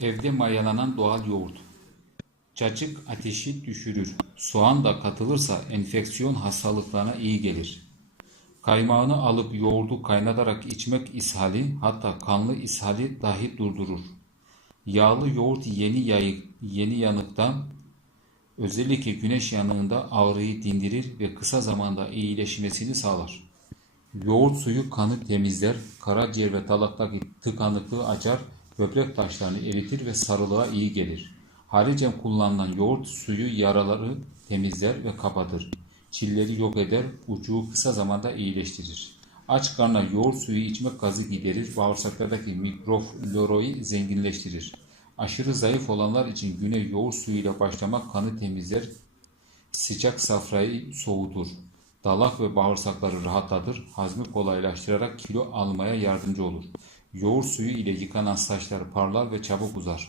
Evde mayalanan doğal yoğurt. Cacık ateşi düşürür. Soğan da katılırsa enfeksiyon hastalıklarına iyi gelir. Kaymağını alıp yoğurdu kaynatarak içmek ishali, hatta kanlı ishali dahi durdurur. Yağlı yoğurt yeni yanıktan, özellikle güneş yanığında ağrıyı dindirir ve kısa zamanda iyileşmesini sağlar. Yoğurt suyu kanı temizler, karaciğer ve dalaktaki tıkanıklığı açar, böbrek taşlarını eritir ve sarılığa iyi gelir. Haricen kullanılan yoğurt suyu yaraları temizler ve kapatır. Çilleri yok eder, ucuğu kısa zamanda iyileştirir. Aç karnına yoğurt suyu içmek gazı giderir, bağırsaklardaki mikroflorayı zenginleştirir. Aşırı zayıf olanlar için güne yoğurt suyuyla başlamak kanı temizler, sıcak safrayı soğutur. Dalak ve bağırsakları rahatlatır, hazmi kolaylaştırarak kilo almaya yardımcı olur. Yoğurt suyu ile yıkanan saçlar parlar ve çabuk uzar.